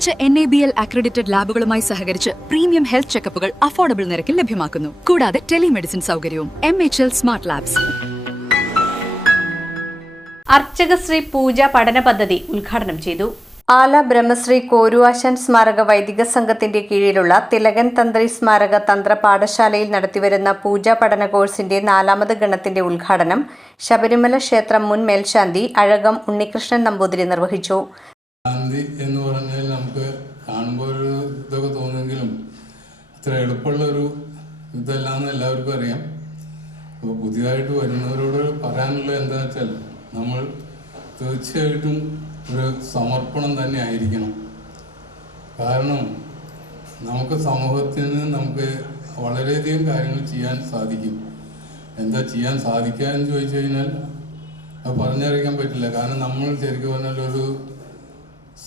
മികച്ച NABL accredited ലാബുകളുമായി സഹകരിച്ച് premium health ചെക്കപ്പുകൾ affordable നിരക്കിൽ ലഭ്യമാക്കുന്നു. കൂടാതെ ടെലിമെഡിസിൻ സൗകര്യവും. MHL smart labs. അർച്ചകശ്രീ പൂജ പഠന പദ്ധതി ഉദ്ഘാടനം ചെയ്തു. ആല ബ്രഹ്മശ്രീ കോരുവാശൻ സ്മാരക വൈദിക സംഘത്തിന്റെ കീഴിലുള്ള തിലകൻ തന്ത്രി സ്മാരക തന്ത്ര പാഠശാലയിൽ നടത്തിവരുന്ന പൂജാ പഠന കോഴ്സിന്റെ 4ാമത് ഗണത്തിന്റെ ഉദ്ഘാടനം ശബരിമല ക്ഷേത്രം മുൻ മേൽശാന്തി അഴകം ഉണ്ണികൃഷ്ണൻ നമ്പൂതിരി നിർവഹിച്ചു. ശാന്തി എന്ന് പറഞ്ഞാൽ നമുക്ക് കാണുമ്പോൾ ഒരു ഇതൊക്കെ തോന്നുമെങ്കിലും അത്ര എളുപ്പമുള്ളൊരു ഇതല്ലാന്ന് എല്ലാവർക്കും അറിയാം. അപ്പോൾ പുതിയതായിട്ട് വരുന്നവരോട് പറയാനുള്ളത് എന്താണെന്ന് വെച്ചാൽ നമ്മൾ തീർച്ചയായിട്ടും ഒരു സമർപ്പണം തന്നെ ആയിരിക്കണം. കാരണം നമുക്ക് സമൂഹത്തിന് നമുക്ക് വളരെയധികം കാര്യങ്ങൾ ചെയ്യാൻ സാധിക്കും. എന്താ ചെയ്യാൻ സാധിക്കുക എന്ന് ചോദിച്ചു കഴിഞ്ഞാൽ അത് പറഞ്ഞറിയിക്കാൻ പറ്റില്ല. കാരണം നമ്മൾ ശരിക്കും പറഞ്ഞാൽ ഒരു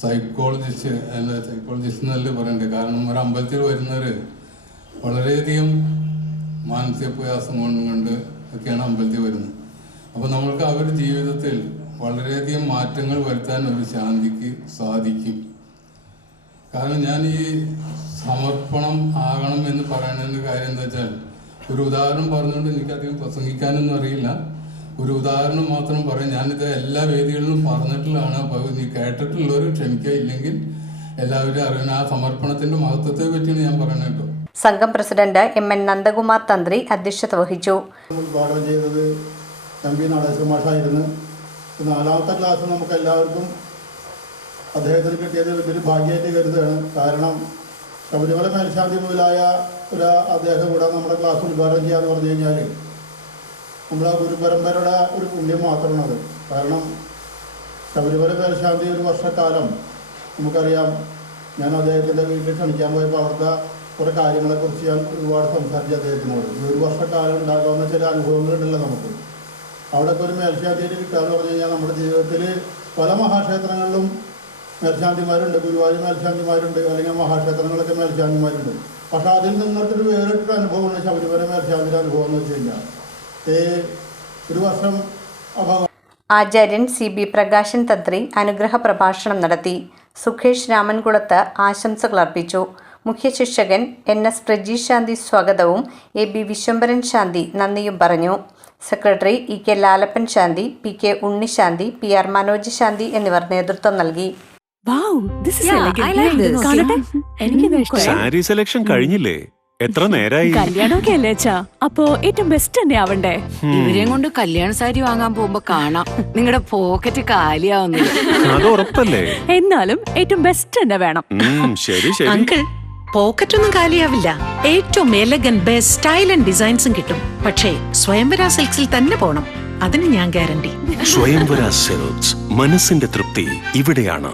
സൈക്കോളജിസ്റ്റ് എന്നല്ലേ പറയണ്ടേ. കാരണം ഒരു അമ്പലത്തിൽ വരുന്നവർ വളരെയധികം മാനസിക പ്രയാസം കൊണ്ട് ഒക്കെയാണ് അമ്പലത്തിൽ വരുന്നത്. അപ്പോൾ നമ്മൾക്ക് അവരുടെ ജീവിതത്തിൽ വളരെയധികം മാറ്റങ്ങൾ വരുത്താൻ ഒരു ശാന്തിക്ക് സാധിക്കും. കാരണം ഞാൻ ഈ സമർപ്പണം ആകണം എന്ന് പറയുന്നതിൻ്റെ കാര്യം എന്താ വെച്ചാൽ, ഒരു ഉദാഹരണം പറഞ്ഞുകൊണ്ട് എനിക്കധികം പ്രസംഗിക്കാനൊന്നും അറിയില്ല. ഒരു ഉദാഹരണം മാത്രം പറയും. ഞാനിത് എല്ലാ വേദികളിലും പറഞ്ഞിട്ടുള്ളതാണ്. അപ്പോൾ നീ കേട്ടിട്ടുള്ളവർ ക്ഷമിക്കുക, ഇല്ലെങ്കിൽ എല്ലാവരും അറിയണം. ആ സമർപ്പണത്തിൻ്റെ മഹത്വത്തെ പറ്റിയാണ് ഞാൻ പറയുന്നത് കേട്ടോ. സംഘം പ്രസിഡന്റ് MN നന്ദകുമാർ തന്ത്രി അധ്യക്ഷത വഹിച്ചു. ഉദ്ഘാടനം ചെയ്തത് MP നടേശമാഷായിരുന്നു. 4ാമത്തെ ക്ലാസ് നമുക്ക് എല്ലാവർക്കും അദ്ദേഹത്തിന് കിട്ടിയത് വലിയൊരു ഭാഗ്യമായിട്ട് കരുതുകയാണ്. കാരണം ശബരിമല മേൽശാന്തി മുതലായ അദ്ദേഹം കൂടെ നമ്മുടെ ക്ലാസ് ഉദ്ഘാടനം ചെയ്യാന്ന് പറഞ്ഞു കഴിഞ്ഞാൽ നമ്മുടെ ഗുരുപരമ്പരയുടെ ഒരു പുണ്യം മാത്രമാണത്. കാരണം ശബരിമല മേൽശാന്തി ഒരു വർഷക്കാലം നമുക്കറിയാം. ഞാൻ അദ്ദേഹത്തിൻ്റെ വീട്ടിൽ ക്ഷണിക്കാൻ പോയപ്പോൾ അവിടുത്തെ കുറേ കാര്യങ്ങളെക്കുറിച്ച് ഞാൻ ഒരുപാട് സംസാരിച്ച് അദ്ദേഹത്തിനോട്. ഒരു വർഷക്കാലം ഉണ്ടാകാവുന്ന ചില അനുഭവങ്ങളുണ്ടല്ലോ നമുക്ക്. അവിടെയൊക്കെ ഒരു മേൽശാന്തിയിൽ കിട്ടാന്ന് പറഞ്ഞു കഴിഞ്ഞാൽ നമ്മുടെ ജീവിതത്തിൽ പല മഹാക്ഷേത്രങ്ങളിലും മേൽശാന്തിമാരുണ്ട്. ഗുരുവായൂർ മേൽശാന്തിമാരുണ്ട്, അല്ലെങ്കിൽ മഹാക്ഷേത്രങ്ങളൊക്കെ മേൽശാന്തിമാരുണ്ട്. പക്ഷെ അതിൽ നിന്നിട്ടൊരു വേറിട്ടൊരു അനുഭവമാണ് ശബരിമല മേൽശാന്തിയുടെ അനുഭവം എന്ന് വെച്ച് കഴിഞ്ഞാൽ ഒരു വർഷം ആചാര്യൻ CB പ്രകാശൻ തന്ത്രി അനുഗ്രഹ പ്രഭാഷണം നടത്തി. സുഖേഷ് രാമൻകുളത്ത് ആശംസകൾ അർപ്പിച്ചു. മുഖ്യ ശിക്ഷകൻ NS പ്രജീഷ് ശാന്തി സ്വാഗതവും AB വിശ്വംഭരൻ ശാന്തി നന്ദിയും പറഞ്ഞു. സെക്രട്ടറി EK ലാലപ്പൻ ശാന്തി, PK ഉണ്ണിശാന്തി, PR മനോജ് ശാന്തി എന്നിവർ നേതൃത്വം നൽകി. സാരി സെലക്ഷൻ കഴിഞ്ഞില്ലേ? എത്ര നേരായി? കല്യാണമൊക്കെ അല്ലേ അച്ഛാ? അപ്പോ ഏറ്റവും ബെസ്റ്റ് തന്നെ ആവണ്ടേ? ഇവരെയും കൊണ്ട് കല്യാണ സാരി വാങ്ങാൻ പോകുമ്പോ കാണാം നിങ്ങളുടെ പോക്കറ്റ് കാലിയാവുന്നില്ല. അത് ഉറപ്പല്ലേ? എന്നാലും ഏറ്റവും ബെസ്റ്റ് തന്നെ വേണം. ശരി ശരി അങ്കിൾ, പോക്കറ്റ് ഒന്നും കാലിയാവില്ല. ഏറ്റവും എലഗൻ ബെസ്റ്റ് സ്റ്റൈൽ ആൻഡ് ഡിസൈൻസും കിട്ടും. പക്ഷേ സ്വയംവര സിൽക്സിൽ തന്നെ പോണം. അതിന് ഞാൻ ഗ്യാരണ്ടി. സ്വയംവര സിൽക്സ്, മനസ്സിന്റെ തൃപ്തി ഇവിടെയാണ്.